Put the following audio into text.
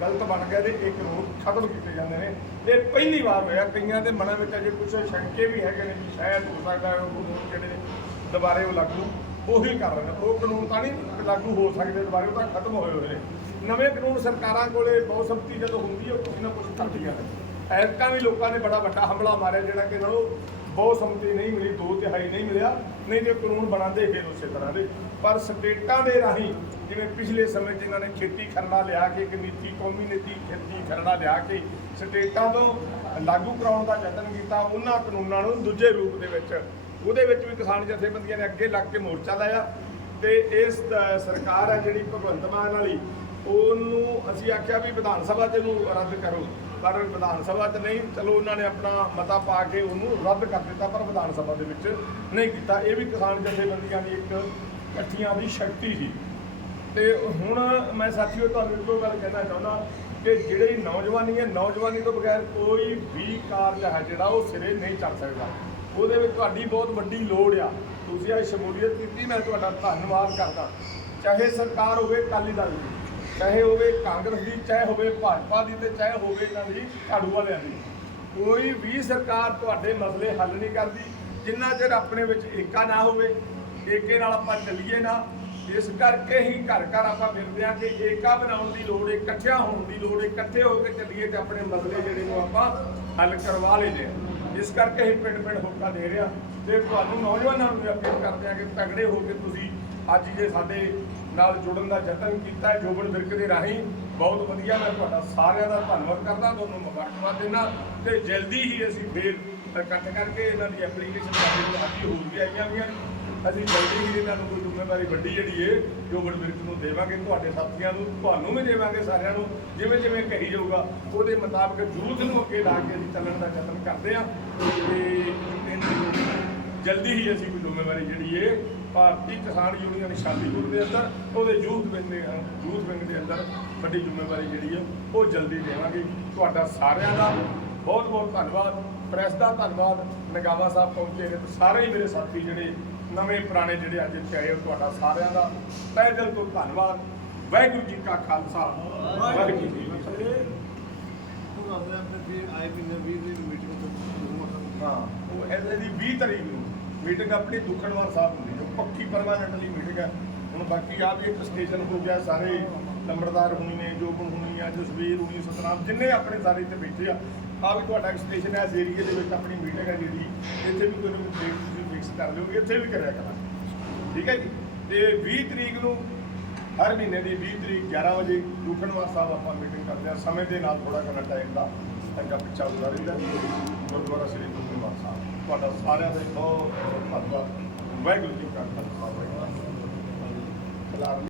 ਗਲਤ ਬਣ ਗਿਆ ਤੇ ਇਹ ਕਾਨੂੰਨ ਖਤਮ ਕੀਤੇ ਜਾਂਦੇ ਨੇ। ਇਹ ਪਹਿਲੀ ਵਾਰ ਹੋਇਆ, ਕਈਆਂ ਦੇ ਮਨਾਂ ਵਿੱਚ ਅਜੇ ਕੁਝ ਸ਼ੰਕੇ ਵੀ ਹੈਗੇ ਨੇ ਵੀ ਸ਼ਾਇਦ ਹੋ ਸਕਦਾ ਉਹ ਕਾਨੂੰਨ ਜਿਹੜੇ ਦੁਬਾਰੇ ਉਹ ਲਾਗੂ ਉਹੀ ਕਰ ਰਹੇ ਨੇ। ਉਹ ਕਾਨੂੰਨ ਤਾਂ ਨਹੀਂ ਲਾਗੂ ਹੋ ਸਕਦੇ, ਦੁਬਾਰੇ ਉਹ ਤਾਂ ਖਤਮ ਹੋਏ ਹੋਏ ਨੇ। ਨਵੇਂ ਕਾਨੂੰਨ ਸਰਕਾਰਾਂ ਕੋਲੇ ਬਹੁਤ ਸੰਪਤੀ ਜਦੋਂ ਹੁੰਦੀ ਹੈ, ਉਹ ਕੁਝ ਨਾ ਕੁਝ ਕਰਦੀਆਂ ਨੇ ਐਤਕਾਂ ਵੀ ਲੋਕਾਂ ਨੇ ਬੜਾ ਵੱਡਾ ਹਮਲਾ ਮਾਰਿਆ, ਜਿਹੜਾ ਕਿ ਨਾਲੋਂ ਬਹੁਤ ਸੰਮਤੀ ਨਹੀਂ ਮਿਲੀ, ਦੋ ਤਿਹਾਈ ਨਹੀਂ ਮਿਲਿਆ। ਨਹੀਂ ਤੇ ਕਾਨੂੰਨ ਬਣਾਉਂਦੇ ਫਿਰ ਉਸੇ ਤਰ੍ਹਾਂ ਦੇ। ਪਰ ਸਟੇਟਾਂ ਦੇ ਰਾਹੀਂ, ਜਿਵੇਂ ਪਿਛਲੇ ਸਮੇਂ 'ਚ ਇਹਨਾਂ ਨੇ ਖੇਤੀ ਖਰੜਾ ਲਿਆ ਕੇ ਇੱਕ ਨੀਤੀ ਕੌਮੀ ਨੀਤੀ, ਖੇਤੀ ਖਰੜਾ ਲਿਆ ਕੇ ਸਟੇਟਾਂ ਤੋਂ ਲਾਗੂ ਕਰਾਉਣ ਦਾ ਯਤਨ ਕੀਤਾ, ਉਹਨਾਂ ਕਾਨੂੰਨਾਂ ਨੂੰ ਦੂਜੇ ਰੂਪ ਦੇ ਵਿੱਚ, ਉਹਦੇ ਵਿੱਚ ਵੀ ਕਿਸਾਨ ਜਥੇਬੰਦੀਆਂ ਨੇ ਅੱਗੇ ਲੱਗ ਕੇ ਮੋਰਚਾ ਲਾਇਆ। ਤੇ ਇਸ ਸਰਕਾਰ ਹੈ ਜਿਹੜੀ ਭਗਵੰਤ ਮਾਨ ਵਾਲੀ, ਉਹਨੂੰ ਅਸੀਂ ਆਖਿਆ ਵੀ ਵਿਧਾਨ ਸਭਾ 'ਚ ਨੂੰ ਰੱਦ ਕਰੋ। ਪਰ ਵਿਧਾਨ ਸਭਾ 'ਚ ਨਹੀਂ, ਚਲੋ ਉਹਨਾਂ ਨੇ ਆਪਣਾ ਮਤਾ ਪਾ ਕੇ ਉਹਨੂੰ ਰੱਦ ਕਰ ਦਿੱਤਾ, ਪਰ ਵਿਧਾਨ ਸਭਾ ਦੇ ਵਿੱਚ ਨਹੀਂ ਕੀਤਾ। ਇਹ ਵੀ ਕਿਸਾਨ ਜਥੇਬੰਦੀਆਂ ਦੀ ਇੱਕ ਇਕੱਠੀਆਂ ਦੀ ਸ਼ਕਤੀ ਸੀ। ਤੇ ਹੁਣ ਮੈਂ ਸਾਥੀਓ ਤੁਹਾਨੂੰ ਇੱਕੋ ਗੱਲ ਕਹਿਣਾ ਚਾਹੁੰਦਾ ਕਿ ਜਿਹੜੇ ਨੌਜਵਾਨੀ ਹੈ, ਨੌਜਵਾਨੀ ਤੋਂ ਬਗੈਰ ਕੋਈ ਵੀ ਕਾਰਜ ਹੈ ਜਿਹੜਾ ਉਹ ਸਿਰੇ ਨਹੀਂ ਚੱਲ ਸਕਦਾ। ਉਹਦੇ ਵਿੱਚ ਤੁਹਾਡੀ ਬਹੁਤ ਵੱਡੀ ਲੋੜ ਆ। ਤੁਸੀਂ ਅੱਜ ਸ਼ਮੂਲੀਅਤ ਕੀਤੀ, ਮੈਂ ਤੁਹਾਡਾ ਧੰਨਵਾਦ ਕਰਦਾ। ਚਾਹੇ ਸਰਕਾਰ ਹੋਵੇ ਅਕਾਲੀ ਦਲ ਦੀ, ਚਾਹੇ ਹੋਵੇ ਕਾਂਗਰਸ ਦੀ, ਚਾਹੇ ਹੋਵੇ ਭਾਜਪਾ ਦੀ ਤੇ ਚਾਹੇ ਹੋਵੇ ਇਹਨਾਂ ਦੀ ਝਾੜੂ ਵਾਲਿਆਂ ਦੀ। ਕੋਈ ਵੀ ਸਰਕਾਰ ਤੁਹਾਡੇ ਮਸਲੇ ਹੱਲ ਨਹੀਂ ਕਰਦੀ, ਜਿੰਨਾ ਚਿਰ ਆਪਣੇ ਵਿੱਚ ਏਕਾ ਨਾ ਹੋਵੇ, ਏਕੇ ਨਾਲ ਆਪਾਂ ਚੱਲੀਏ ਨਾ ਇਸ ਕਰਕੇ ਹੀ ਘਰ ਘਰ ਆਪਾਂ ਮਿਲਦੇ ਆ ਕਿ ਏਕਾ ਬਣਾਉਣ ਦੀ ਲੋੜ ਹੈ ਇਕੱਠਿਆਂ ਹੋਣ ਦੀ ਲੋੜ, ਇਕੱਠੇ ਹੋ ਕੇ ਚੱਲੀਏ ਤੇ ਆਪਣੇ ਮਸਲੇ ਜਿਹੜੇ ਨੂੰ ਆਪਾਂ ਹੱਲ ਕਰਵਾ ਲੈਂਦੇ ਆ ਇਸ ਕਰਕੇ ਹੀ ਪਿੰਡ ਪਿੰਡ ਹੋਕਾ ਦੇ ਰਿਹਾ ਤੇ ਤੁਹਾਨੂੰ ਨੌਜਵਾਨਾਂ ਨੂੰ ਵੀ ਅਪੀਲ ਕਰਦੇ ਆ ਕਿ ਤਗੜੇ ਹੋ ਕੇ ਤੁਸੀਂ ਅੱਜ ਜੇ ਸਾਡੇ ਨਾਲ ਜੁੜਨ ਦਾ ਯਤਨ ਕੀਤਾ ਹੈ, ਜੋਬਨ ਵਿਰਕ ਦੇ ਰਾਹੀਂ, ਬਹੁਤ ਵਧੀਆ ਮੈਂ ਤੁਹਾਡਾ ਸਾਰਿਆਂ ਦਾ ਧੰਨਵਾਦ ਕਰਦਾ, ਤੁਹਾਨੂੰ ਮੁਬਾਰਕਬਾਦ ਦੇਣਾ ਤੇ ਜਲਦੀ ਹੀ ਅਸੀਂ ਫੇਰ ਇਕੱਠ ਕਰਕੇ ਇਹਨਾਂ ਦੀ ਐਪਲੀਕੇਸ਼ਨ ਸਾਡੇ ਕੋਲ ਹਾਜ਼ਰ ਹੋ ਵੀ ਆਈਆਂ ਹੋਈਆਂ ਨੇ। ਅਸੀਂ ਜਲਦੀ ਹੀ ਇਹਨਾਂ ਨੂੰ ਕੋਈ ਜ਼ਿੰਮੇਵਾਰੀ ਵੱਡੀ ਜਿਹੜੀ ਏ ਜੋਬਨ ਵਿਰਕ ਨੂੰ ਦੇਵਾਂਗੇ, ਤੁਹਾਡੇ ਸਾਥੀਆਂ ਨੂੰ, ਤੁਹਾਨੂੰ ਵੀ ਦੇਵਾਂਗੇ ਸਾਰਿਆਂ ਨੂੰ, ਜਿਵੇਂ ਜਿਵੇਂ ਕਹੀ ਜਾਊਗਾ, ਉਹਦੇ ਮੁਤਾਬਕ ਯੂਥ ਨੂੰ ਅੱਗੇ ਲਾ ਕੇ ਅਸੀਂ ਚੱਲਣ ਦਾ ਯਤਨ ਕਰਦੇ ਹਾਂ ਤੇ ਜਲਦੀ ਹੀ ਅਸੀਂ ਕੋਈ ਜ਼ਿੰਮੇਵਾਰੀ ਜਿਹੜੀ ਏ, ਭਾਰਤੀ ਕਿਸਾਨ ਯੂਨੀਅਨ ਸ਼ਾਂਤੀਪੁਰ ਦੇ ਅੰਦਰ, ਉਹਦੇ ਯੂਥ ਵਿੰਗ ਦੇ, ਯੂਥ ਵਿੰਗ ਦੇ ਅੰਦਰ ਵੱਡੀ ਜ਼ਿੰਮੇਵਾਰੀ ਜਿਹੜੀ ਏ, ਉਹ ਜਲਦੀ ਦੇਵਾਂਗੇ। ਤੁਹਾਡਾ ਸਾਰਿਆਂ ਦਾ ਬਹੁਤ ਬਹੁਤ ਧੰਨਵਾਦ। ਪ੍ਰੈਸ ਦਾ ਧੰਨਵਾਦ। ਨਗਾਵਾ ਸਾਹਿਬ ਪਹੁੰਚੇ ਨੇ ਸਾਰੇ ਹੀ ਮੇਰੇ ਸਾਥੀ ਜਿਹੜੇ ਨਵੇਂ ਪੁਰਾਣੇ ਜਿਹੜੇ ਅੱਜ ਇੱਥੇ ਆਏ ਹੋ ਤੁਹਾਡਾ ਸਾਰਿਆਂ ਦਾ ਤਹਿ ਦਿਲ ਤੋਂ ਧੰਨਵਾਦ। ਵਾਹਿਗੁਰੂ ਜੀ ਕਾ ਖਾਲਸਾ। ਵਾਹਿਗੁਰੂ ਜੀ ਕੀ ਫਤਿਹ। ਹਾਂ ਉਹ ਦੀ 20 ਤਰੀਕ ਨੂੰ ਮੀਟਿੰਗ ਆਪਣੀ ਦੁਖਨਵਾਰ ਸਾਹਿਬ ਹੁੰਦੀ ਜੋ ਪੱਕੀ ਪਰਮਾਨੈਂਟਲੀ ਮੀਟਿੰਗ ਹੈ। ਹੁਣ ਬਾਕੀ ਆ ਵੀ ਇੱਕ ਸਟੇਸ਼ਨ ਹੋ ਗਿਆ ਸਾਰੇ ਲੰਬੜਦਾਰ ਹੁਣੀ ਨੇ ਜੋਬਨ ਹੁਣੀ ਆ ਜਸਵੀਰ ਹੁਣੀ ਸਤਨਾਮ ਜਿੰਨੇ ਆਪਣੇ ਸਾਰੇ ਇੱਥੇ ਬੈਠੇ ਆ ਆ ਵੀ ਤੁਹਾਡਾ ਇੱਕ ਸਟੇਸ਼ਨ ਹੈ, ਇਸ ਏਰੀਏ ਦੇ ਵਿੱਚ ਆਪਣੀ ਮੀਟਿੰਗ ਹੈ ਜਿਹੜੀ। ਇੱਥੇ ਵੀ ਕੋਈ ਨਾ ਕੋਈ ਡੇਟ ਤੁਸੀਂ ਫਿਕਸ ਕਰ ਲਿਓਗੇ ਇੱਥੇ ਵੀ ਕਰਿਆ ਕਰਾਂਗੇ। ਠੀਕ ਹੈ ਜੀ? ਤੇ 20 ਤਰੀਕ ਨੂੰ ਹਰ ਮਹੀਨੇ ਦੀ 20 ਤਰੀਕ 11 ਵਜੇ ਦੁਖਨਵਾਰ ਸਾਹਿਬ ਆਪਾਂ ਮੀਟਿੰਗ ਕਰਦੇ ਹਾਂ। ਸਮੇਂ ਦੇ ਨਾਲ ਥੋੜਾ ਜਿਹਾ ਟਾਈਮ ਦਾ ਅੱਗਾ ਪਿੱਛਾ ਹੁੰਦਾ ਰਹਿੰਦਾ ਗੁਰਦੁਆਰਾ ਸ੍ਰੀ ਦੁਖਨਵਾਰ ਸਾਹਿਬ। ਤੁਹਾਡਾ ਸਾਰਿਆਂ ਦਾ ਬਹੁਤ ਬਹੁਤ ਧੰਨਵਾਦ। ਵਾਹਿਗੁਰੂ ਜੀ ਕਾ ਖਾਲਸਾ, ਵਾਹਿਗੁਰੂ ਜੀ ਕੀ ਫਤਿਹ।